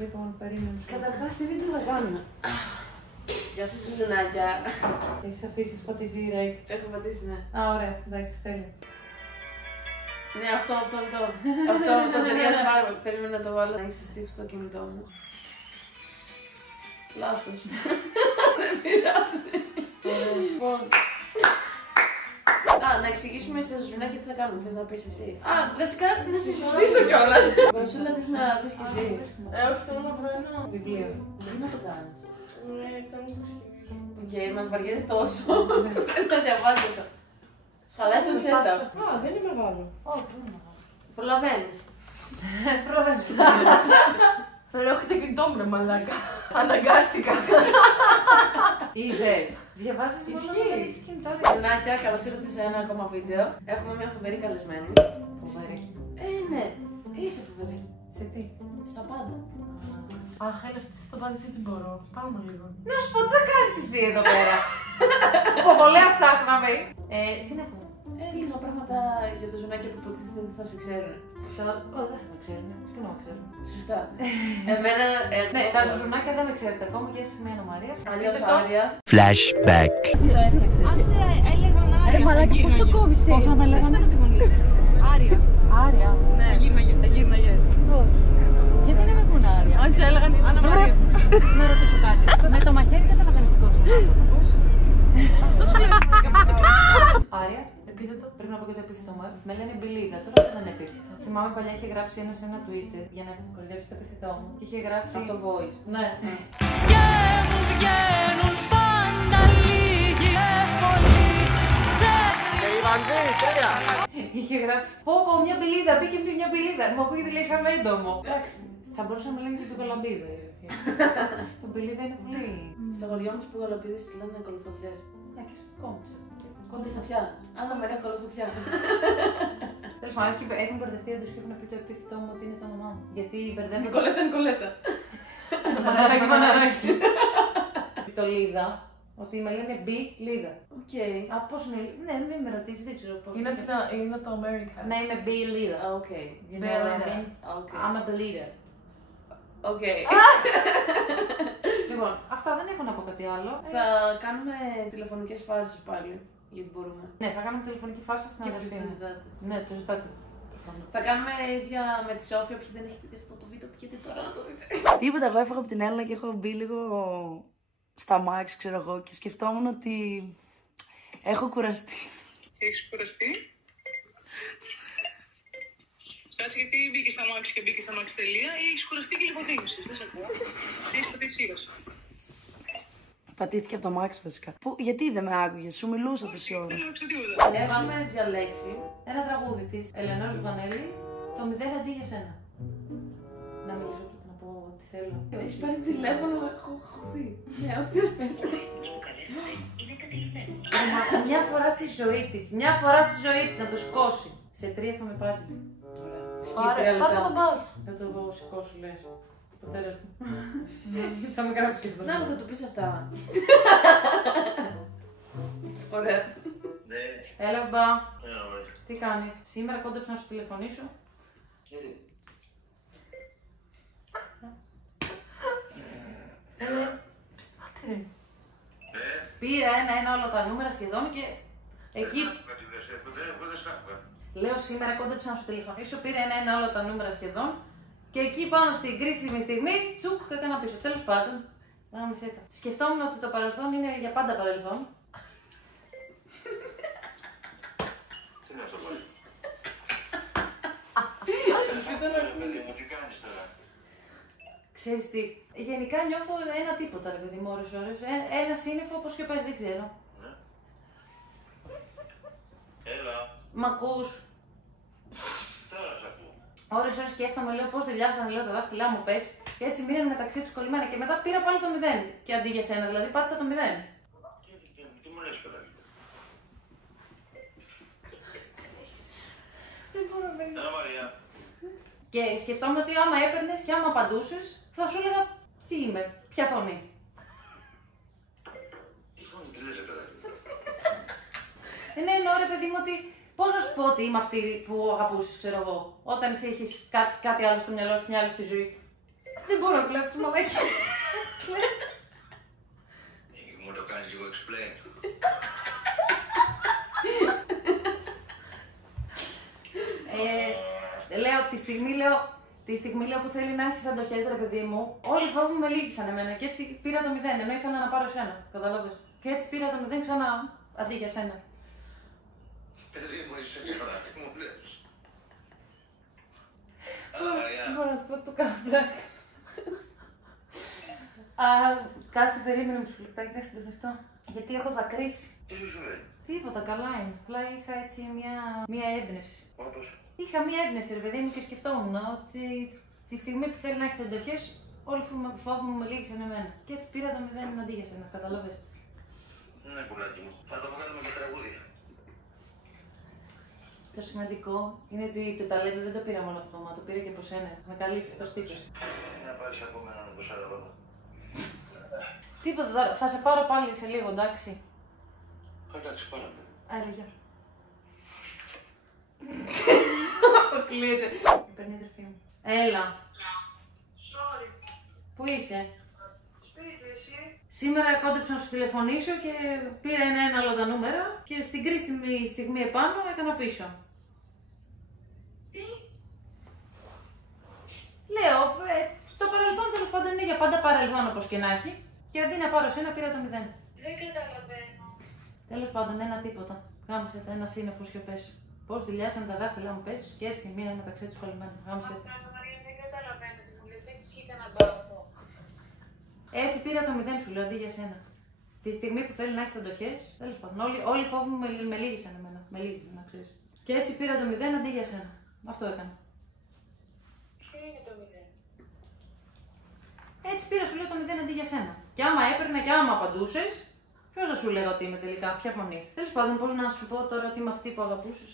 Λοιπόν, περίμενε. Καταρχάς, τι βίντεο θα κάνουμε. Γεια σας, ζουνάκια. Έχεις αφήσει, έχεις πατήσει ρεκ. Έχω πατήσει, ναι. Α, ωραία, εντάξει, τέλεια. Ναι, αυτό, ταιριάζει πάρα πολύ. Περίμενα να το βάλω να έχεις στύψει στο κινητό μου. Λάθος. Δεν πειράζει. Λοιπόν. Α, να εξηγήσουμε στα ζουνάκια τι θα κάνουμε, θες να πεις εσύ. Α, βασικά να σε συστήσω κιόλας. Βασούλα, θες να πεις κι εσύ. Όχι, θέλω να βρω ένα βιβλίο. Τι να το κάνεις. Ναι, θέλω να το σκεφτήσω. Οκ, μας βαριέται τόσο. Δεν θα διαβάζω το. Χαλάει το setup. Α, δεν είναι μεγάλο. Όχι, δεν είναι μεγάλο. Προλαβαίνεις. Πρόλαβες. Δεν έχω το κινητό μου, μαλάκα. Αναγκάστηκα. Είδες. Διαβάζεις μόνο να δεν έχεις κινητό. Ζουνάκια, καλώς ήρθατε σε ένα ακόμα βίντεο. Έχουμε μια φοβερή καλεσμένη. Φοβερή. Ναι. Είσαι φοβερή. Σε τι. Στα πάντα. Αχ, έλα, στο πάντης έτσι μπορώ. Πάμε λίγο. Να σου πω τι θα κάνεις εσύ εδώ πέρα. Υποβολέα ψάχναμε. Τι να πω. Λίγα πράγματα για το ζουνάκια που υποτίθεται δεν θα σε ξέρουν. Δεν θα με ξέρουν. Τι να με ξέρουν. Σωστά. Εμένα. Ναι, τα ζουζουνάκια δεν με ξέρετε ακόμα και εσύ με Μαρία. Αλλιώς Άρια. Flashback. Αν σε έλεγαν Άρια. Ρε μαλάκα, πώς το κόβησε. Πώς να με λέγανε. Άρια. Άρια. Ναι. Τα γύρναγες. Γιατί δεν με πουν Άρια. Αν σε έλεγαν Άννα Μαρία. Να ρωτήσω κάτι. Με το μαχαίρι καταλαβαίνεις τι Αυτό σου λέει. Άρια, επίθετο. Πρέπει να πω και το επίθετο μου. Με λένε Μπιλίδα, τώρα δεν είναι επίθετο. Θυμάμαι παλιά είχε γράψει ένα σε ένα Twitter για να κορυδέψει το επίθετό μου. Και είχε γράψει. Από το voice. Ναι. Και μου βγαίνουν πάντα λίγοι πολύ σε. Και η Βανδί, τρία. Είχε γράψει. Πω, μια μπιλίδα, μπήκε μια μπιλίδα. Μου ακούγεται λέει σαν έντομο. Εντάξει. Θα μπορούσαμε να λέμε και την κολαμπίδα. Το μπιλίδα είναι πολύ. Στα χωριό μου που γαλοπίδες τη λένε κολοφωτιές. Ναι, και στο κόμμα. Κολοφωτιά. Άννα Μαρία κολοφωτιά. Τέλος πάντων, έχουν μπερδευτεί όντως και έχουν πει το επίθετό μου ότι είναι το όνομά μου. Γιατί μπερδεύουν. Νικολέτα, Νικολέτα. Μαναράκι, μαναράκι. Το Λίδα, ότι με λένε Μπι Λίδα. Οκ. Α, πώς είναι. Ναι, μην με ρωτήσεις, δεν ξέρω πώς. Είναι το America. Ναι, είμαι Μπι Λίδα. Οκ. You know what I mean? Οκ. I'm a believer. Οκ. Λοιπόν, αυτά δεν έχω να πω κάτι άλλο. Θα κάνουμε τηλεφωνικές φάσεις πάλι. Γιατί μπορούμε. Ναι, θα κάνουμε τηλεφωνική φάση στην Και αδερφή το μου. ζητάτε. Ναι, το ζητάτε. Θα κάνουμε ίδια με τη Σόφια. Όποιοι δεν έχετε δει αυτό το βίντεο, πήγαινε τώρα να το δείτε. Τίποτα, εγώ έφυγα από την Έλληνα και έχω μπει λίγο στα μάξι, ξέρω εγώ, και σκεφτόμουν ότι έχω κουραστεί. Έχεις κουραστεί? Κάτσε, γιατί μπήκε στα μάξι και μπήκε στα μάξι τελεία ή έχεις κουραστεί και λιποθύμησες? Δεν σε ακούω. Τι έχεις πατήσει ήρωση? Πατήθηκε από το μάξι βασικά. Γιατί δεν με άκουγες, σου μιλούσα τόση ώρα. Δεν άκουσα τίποτα. Ναι, πάμε διαλέξει. Ένα τραγούδι της Ελενός Ζουγανέλη, το 0 αντί για σένα. Να μιλήσω τότε να πω ό,τι θέλω. Έχεις πάρει τηλέφωνο, έχω χωθεί. Ναι, ό,τι θες πες. Μια φορά στη ζωή της, μια φορά στη ζωή της να το σκώσει. Σε 3 θα με πάρει. Σκύπτρια λεπτά. Θα το σηκώσω, λες. Το τέλος μου. Θα με γράψει και αυτό. Να, θα του πεις αυτά. Ωραία. Έλα, μπα. Τι κάνεις? Σήμερα κόντεψα να σου τηλεφωνήσω. Πήρα ένα όλα τα νούμερα σχεδόν και εκεί. Λέω σήμερα κόντεψα να σου τηλεφωνήσω, πήρα ένα όλα τα νούμερα σχεδόν και εκεί πάνω στην κρίσιμη στιγμή τσουκ και έκανα πίσω. Τέλος πάντων, σκεφτόμουν ότι το παρελθόν είναι για πάντα παρελθόν. Τι είναι αυτό πάλι? Τι κάνεις τώρα? Ξέρεις τι, γενικά νιώθω ένα τίποτα ρε παιδί μου ώρες. Ένα σύννεφο όπως και πες, δεν ξέρω. Έλα. Μ' ακούς? Τώρα σ' ακούω. Ώρες σκέφτομαι, λέω πώς δηλιάσανε λέω τα δάχτυλά μου πες και έτσι μείνανε μεταξύ τους κολλημένα και μετά πήρα πάλι το 0 και αντί για σένα, δηλαδή πάτησα το 0. Τι μου λες παιδάκι? Δεν μπορώ να Έλα Μαρία. Και σκεφτόμουν ότι άμα έπαιρνες και άμα απαντούσες θα σου έλεγα τι είμαι, ποια φωνή. Τι φωνή, τι λες παιδάκι? Ναι, εννοώ ρε παιδί μου ότι πώς να σου πω ότι είμαι αυτή που αγαπούσες, ξέρω εγώ, όταν εσύ έχεις κάτι άλλο στο μυαλό σου, μια άλλη στη ζωή. Δεν μπορώ να κλαίω τις μαλάκια. Μου το κάνεις λίγο explain. Λέω, τη στιγμή λέω που θέλει να έχεις αντοχές, ρε παιδί μου, όλοι οι φόβοι με λύγησαν εμένα και έτσι πήρα το 0, ενώ ήθελα να πάρω εσένα, καταλάβες. Και έτσι πήρα το 0 ξανά αντί για σένα. Παιδί μου, είσαι καλά, τι μου λες. Δεν μπορώ να του πω το κάνω πλάκα. Κάτσε, περίμενε μου σου λεπτάκι να συντονιστώ. Γιατί έχω δακρύσει. Τι σου συμβαίνει? Τίποτα, καλά είναι. Απλά είχα έτσι μια έμπνευση. Όπως? Είχα μια έμπνευση, ρε παιδί μου, και σκεφτόμουν ότι τη στιγμή που θέλει να έχει αντοχές, όλοι οι φόβοι μου με λύγησαν εμένα. Και έτσι πήρα το 0 αντί για σένα, καταλαβες. Ναι, πουλάκι μου. Θα το βγάλουμε με τραγούδια. Το σημαντικό είναι ότι το ταλέντο δεν το πήρα μόνο από το μάτι, το πήρα και από σένα. Να καλύψεις το στήθος. Να πάρεις από μένα το 40. Τίποτα τώρα, θα σε πάρω πάλι σε λίγο, εντάξει. Εντάξει, πάρα με. Άρα, γεια. Αποκλείεται. Παίρνει η αδερφή μου. Έλα. Sorry. Πού είσαι? Σπίτι εσύ. Σήμερα κόντεψα να σου τηλεφωνήσω και πήρα ένα άλλο τα νούμερα και στην κρίσιμη στιγμή επάνω έκανα πίσω. Τι? Λέω, στο παρελθόν τέλος πάντων είναι για πάντα παρελθόν όπως και να έχει και αντί να πάρω σένα πήρα το 0. Δεν καταλαβαίνω. Τέλος πάντων, ένα τίποτα. Γάμισε τα, ένα σύννεφο σιωπές. Πώς δηλιάσαν τα δάχτυλά μου πες και έτσι μία μεταξύ τους κολλημένα. Γάμισε τα. Μαρία, δεν καταλαβαίνω τι μου λες. Έχεις βγει κανένα μπάθο. Έτσι πήρα το 0 σου λέω αντί για σένα. Τη στιγμή που θέλει να έχει αντοχές, τέλος πάντων, όλοι οι φόβοι μου με λύγησαν εμένα. Με λύγησαν, να ξέρεις. Και έτσι πήρα το 0 αντί για σένα. Αυτό έκανα. Ποιο είναι το 0? Έτσι πήρα σου λέω το 0 αντί για σένα. Και άμα έπαιρνα και άμα απαντούσες, ποιος θα σου λέγα ότι είμαι τελικά, ποια φωνή. Τέλος πάντων, πώς να σου πω τώρα ότι είμαι αυτή που αγαπούσες.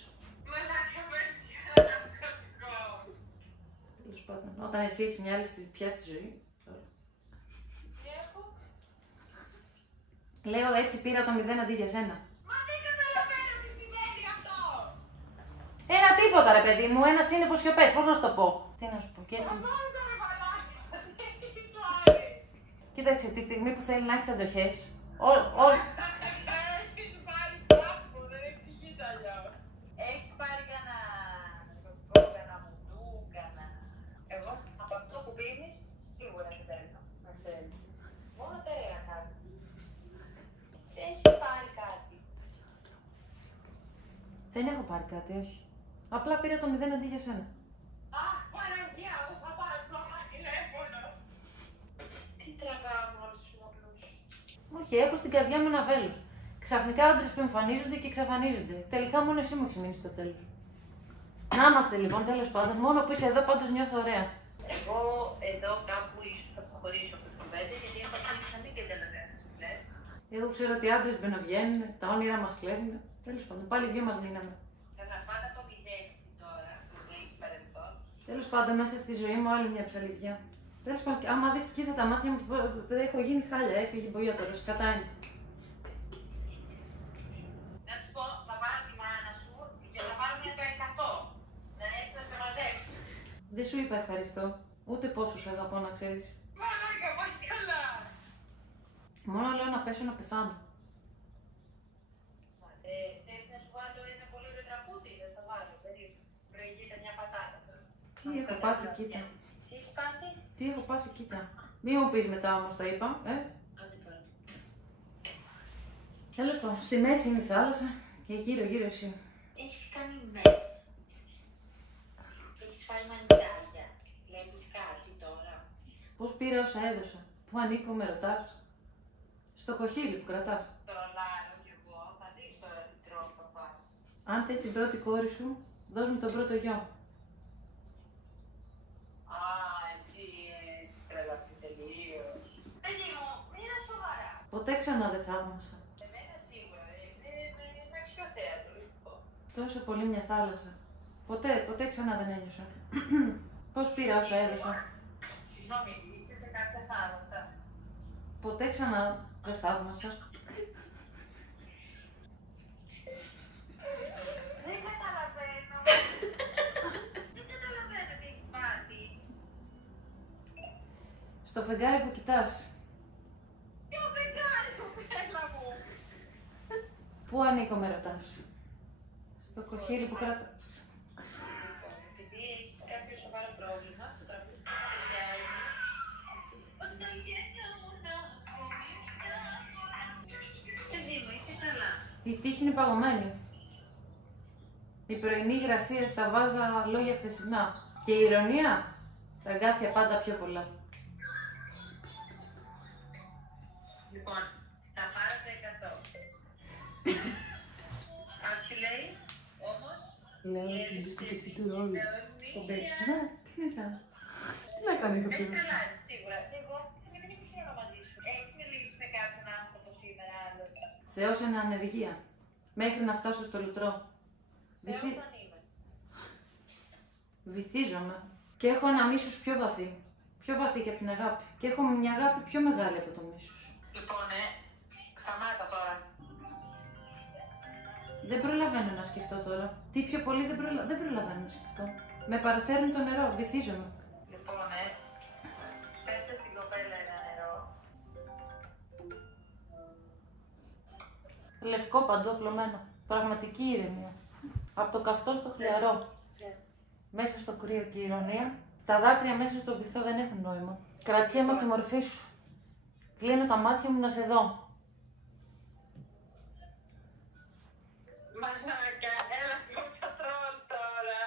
Μαλάκα, πες και ένα κρατικό. Τέλος πάντων, όταν εσύ έχεις μια άλλη πια στη ζωή. Τι έχω? Λέω έτσι πήρα το 0 αντί για σένα. Μα δεν καταλαβαίνω τι σημαίνει αυτό. Ένα τίποτα ρε παιδί μου, ένα σύννεφο σιωπές, πώς να σου το πω. Τι να σου πω, και έτσι. Μόνο το ρε μαλάκα, δεν έχει πάρει. Κοίταξε, τη στιγμή που θέλει να έχεις αντοχές, Έχεις πάρει κάπου, δεν εξηγείται αλλιώς. Έχεις πάρει κανένα ναρκωτικό, κανένα μουντού, κανένα... Εγώ από αυτό που πίνεις, σίγουρα δεν παίρνω, να ξέρεις. Μόνο τέλεια κάτι. Έχεις πάρει κάτι. δεν έχω πάρει κάτι, όχι. Απλά πήρα το 0 αντί για σένα. Αχ, Παναγία μου, θα πάρω ακόμα τηλέφωνο. Τι τραβάω μόλις σου όλους. Όχι, έχω στην καρδιά μου ένα βέλος. Ξαφνικά άντρες που εμφανίζονται και εξαφανίζονται. Τελικά μόνο εσύ μου έχεις μείνει στο τέλος. Να είμαστε λοιπόν, τέλος πάντων. Μόνο που είσαι εδώ πάντως νιώθω ωραία. Εγώ εδώ κάπου ίσως θα αποχωρήσω από την κουβέντα γιατί έχω αρχίσει να μην καταλαβαίνω τι λες. Εγώ ξέρω ότι άντρες μπαινοβγαίνουν, τα όνειρά μας κλέβουν. Τέλος πάντων, πάλι δυο μας μείναμε. Καταφάτα το μηδέτσι τώρα που δεν έχεις παρελθόν. Τέλος πάντων, μέσα στη ζωή μου άλλη μια ψαλιδιά. Τέλος πάντων, άμα δεις, κοίτα τα μάτια μου, δεν έχω γίνει χάλια, έφυγε η μπογιόταρο, κατά είναι. Να σου πω, θα πάρω τη μάνα σου και θα πάρουμε το 100. Να έρθει να σε μαζέψει. Δεν σου είπα ευχαριστώ, ούτε πόσο σου αγαπώ να ξέρεις. Μαλάκα, πας καλά. Μόνο λέω να πέσω να πεθάνω. Θέλεις να σου βάλω ένα πολύ ωραίο τραγούδι, δεν θα βάλω, περίπου. Προηγείται μια πατάτα τώρα. Τι έχω πάθει, κοίτα. Τι έχεις πάθει? Τι έχω πάθει, κοίτα. Μη μου πεις μετά όμως τα είπα, Άντε πάλι. Τέλος πάντων, στη μέση είναι η θάλασσα και γύρω-γύρω εσύ. Έχεις κάνει μεθ. Έχεις φάει μανιτάρια. Βλέπεις κάτι τώρα. Πώς πήρα όσα έδωσα, πού ανήκω με ρωτάς. Στο κοχύλι που κρατάς. Το λάρω κι εγώ. Θα δεις τώρα τι τρόπο θα πας. Αν θες την πρώτη κόρη σου, δώσ' μου τον πρώτο γιο. Α, εσύ έχεις τρελαθεί τελείως. Παιδί μου, είναι σοβαρά. Ποτέ ξανά δεν θαύμασα. Εμένα σίγουρα, είμαι αξιοθέατο. Τόσο πολύ μια θάλασσα. Ποτέ ξανά δεν ένιωσα. Πώς πήρα όσα έδωσα. Συγγνώμη, είσαι σε κάποια θάλασσα. Ποτέ ξανά δεν θαύμασα. Δεν καταλαβαίνω. Δεν καταλαβαίνω τι έχεις πάθει. Στο φεγγάρι που κοιτάς. Ποιο φεγγάρι, κοπέλα μου! Πού ανήκω με ρωτάς? Στο κοχύλι που κρατάς. Λοιπόν, επειδή έχεις κάποιο σοβαρό πρόβλημα, το τραγούδι που θα διάλει. Παιδί μου, είσαι καλά. Η τύχη είναι παγωμένη. Η πρωινή υγρασία στα βάζα λόγια χθεσινά. Και η ηρωνία, τα αγκάθια πάντα πιο πολλά. Λοιπόν, θα πάρω το 100. Αν τι λέει, όμως, Λέω η ότι μπει στο έλλειψη πετσί του ρόλου. επικοινωνίας. Ναι, τι να κάνω. Τι να κάνει Έχεις ηθοποιός. καλά, σίγουρα. Εγώ αυτή τη στιγμή δεν ξέρω μαζί σου. Έχεις μιλήσει με κάποιον άνθρωπο σήμερα άλλο. Θεός εν ανεργία. Μέχρι να φτάσω στο λουτρό. Θεός αν είμαι. Βυθίζομαι. Και έχω ένα μίσος πιο βαθύ. Πιο βαθύ και από την αγάπη. Και έχω μια αγάπη πιο μεγάλη από το μίσος. Λοιπόν, σταμάτα τώρα. Δεν προλαβαίνω να σκεφτώ τώρα. Τι πιο πολύ δεν προλαβαίνω να σκεφτώ. Με παρασέρνει το νερό, βυθίζομαι. Λοιπόν, πέστε στην κοπέλα ένα νερό. Λευκό παντού απλωμένο. Πραγματική ηρεμία. Από το καυτό στο χλιαρό. Μέσα στο κρύο και η ηρωνία. Τα δάκρυα μέσα στο βυθό δεν έχουν νόημα. Κρατιέμαι από τη μορφή σου. Κλείνω τα μάτια μου να σε δω. Μαλάκα, έλα κόψα τρόλ τώρα.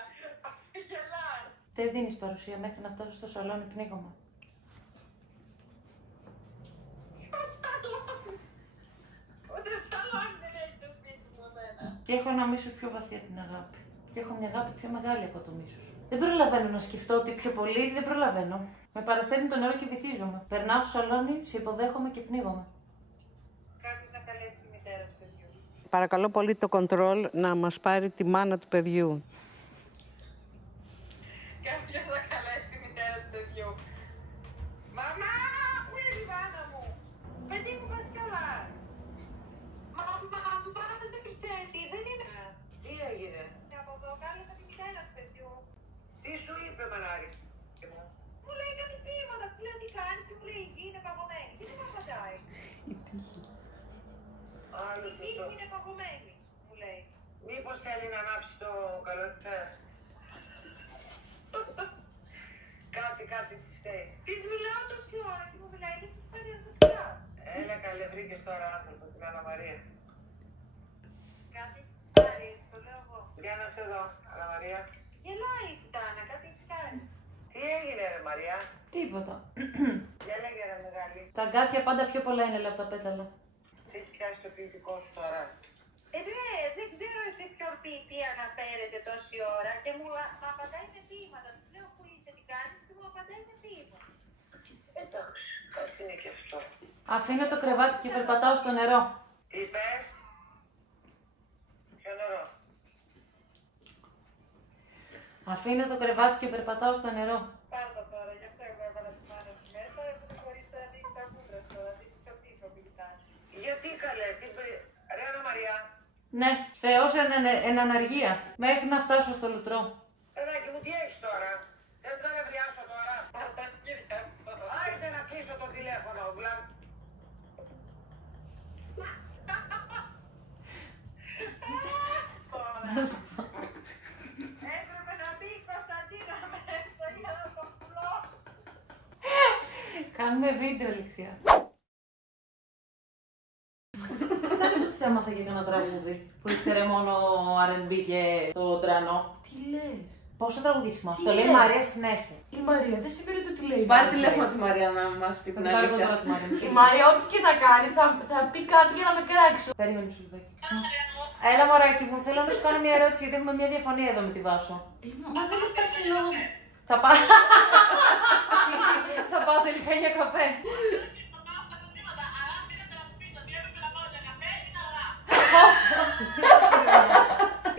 Αφού γελάς. Δεν δίνεις παρουσία μέχρι να φτάσω στο σαλόνι, πνίγομαι. Ούτε σαλόνι δεν έχει το σπίτι μου εμένα. Και έχω ένα μίσος πιο βαθύ από την αγάπη. Και έχω μια αγάπη πιο μεγάλη από το μίσος. Δεν προλαβαίνω να σκεφτώ ότι πιο πολύ δεν προλαβαίνω. Με παρασέρνει το νερό και βυθίζομαι. Περνάω στο σαλόνι, σε υποδέχομαι και πνίγομαι. Κάποιος να καλέσει τη μητέρα του παιδιού. Παρακαλώ πολύ το κοντρόλ να μας πάρει τη μάνα του παιδιού. Κάποιος να καλέσει τη μητέρα του παιδιού. Μαμά, πού είναι η μάνα μου? Παιδί μου, πας καλά. Μαμά, μου πάρατε το κυψέτη, δεν είναι. Τι έγινε? Από εδώ κάλεσα τη μητέρα του παιδιού. Τι σου είπε, μανάρι? Μου λέει κάτι πείματα, της λέω τι κάνεις και μου λέει η γη είναι παγωμένη. Τι δεν μου απαντάει. Η τύχη. Η γη είναι παγωμένη, μου λέει. Μήπως θέλει να ανάψει το καλοριφέρ. Κάτι της φταίει. Της μιλάω τόση ώρα και μου μιλάει και της φέρει αρνητικά. Έλα καλέ, βρήκες τώρα άνθρωπο, την Άννα Μαρία. Κάτι έχει κάνει, έτσι το λέω εγώ. Για να σε δω, Άννα Μαρία. Γελάει η Τάνα, κάτι έχει κάνει. Τι έγινε ρε Μαρία? Τίποτα. Για λέγε ρε μεγάλη. Τα αγκάθια πάντα πιο πολλά είναι λέει από τα πέταλα. Σε έχει πιάσει το ποιητικό σου τώρα. Ναι, δεν ξέρω σε ποιον ποιητή αναφέρεται τόση ώρα και μου απαντάει με ποίηματα. Της λέω που είσαι, τι κάνεις και μου απαντάει με ποίηματα. Εντάξει, κάτι είναι και αυτό. Αφήνω το κρεβάτι και περπατάω στο νερό. Τι είπες? Ποιο νερό? Αφήνω το κρεβάτι και περπατάω στο νερό. Πάρτα τώρα, γι' αυτό εγώ έβαλα τη μάνα σου μέσα, επειδή χωρίς να δείξεις τα κούτρα τώρα, δείξεις το πίσω που κοιτάς. Γιατί καλέ, ρε Άννα Μαριά. Ναι, Θεός εν αναργία. Μέχρι να φτάσω στο λουτρό. Παιδάκι μου, τι έχεις τώρα? Δεν θα με βριάσω τώρα. Άιτε να κλείσω το τηλέφωνο, βλά. Έπρεπε να μπει η Κωνσταντίνα μέσα για να το πουλώσει. Κάνουμε βίντεο, Λεξιά. Φτάνει που της έμαθα για ένα τραγούδι που ήξερε μόνο R&B και το τρανό. Τι λες? Πόσο τραγούδι έχεις μάθει? Τι Το λέει λες? Μαρία συνέχεια. Η Μαρία δεν σημαίνει το τι λέει. Πάρε τηλέφωνο τη Μαρία να μας πει Θα την την πάρω αλήθεια. τώρα τη Μαρία. Η Μαρία ό,τι και να κάνει θα πει κάτι για να με κράξει. Περίμενε σου λιγάκι. Έλα μωράκι μου, θέλω να σου κάνω μια ερώτηση γιατί έχουμε μια διαφωνία εδώ με τη Βάσο. Μα δεν υπάρχει λόγος. Θα πάω τελικά για καφέ.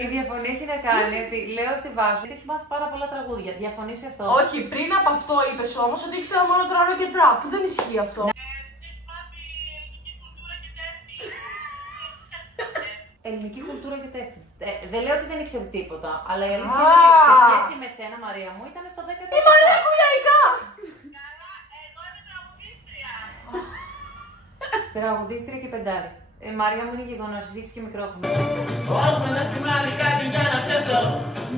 Η διαφωνία έχει να κάνει ότι λέω στη Βάσο ότι έχει μάθει πάρα πολλά τραγούδια. Διαφωνεί σε αυτό? Όχι, πριν από αυτό είπες όμως ότι ήξερα μόνο τρανό και τραπ, που δεν ισχύει αυτό. Ελληνική κουλτούρα και τέχνη. Δεν λέω ότι δεν ήξερε τίποτα, αλλά η αλήθεια είναι ότι σε σχέση με σένα, Μαρία μου, ήταν στο 10ο. Η Μαρία έχει λαϊκά! Καλά, εγώ είμαι Τραγουδίστρια και πεντάρι. Μαρία μου είναι γεγονός, συζήτηση και μικρόφωνο. Ως με να σημαίνει κάτι για να πιάσω.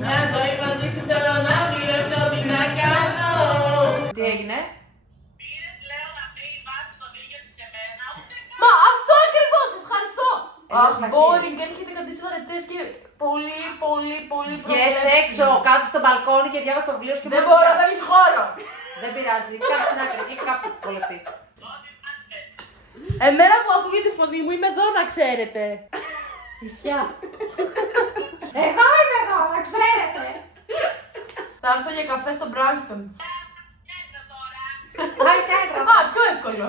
Μια ζωή μαζί σου θέλω να πληρώσω, τι να κάνω. Τι έγινε? Πήρες, λέω, να πει η βάση το δίκαιο σε μένα, ούτε καν. Μα αυτό ακριβώς, ευχαριστώ. Αχ, Αχ, boring, έρχεται κάτι βαρετές και πολύ Βγες έξω, κάτσε στο μπαλκόνι και διάβασε το βιβλίο σου και Δεν μπορώ, δεν έχει χώρο. Δεν πειράζει, κάτσε στην άκρη και κάποιο βολευτής. Εμένα που ακούγεται η φωνή μου, είμαι εδώ να ξέρετε. Ηθιά. Εγώ είμαι εδώ, να ξέρετε. Θα έρθω για καφέ στο Μπράνστον. Κέντρο τώρα. Πάει κέντρο. Α, πιο εύκολο.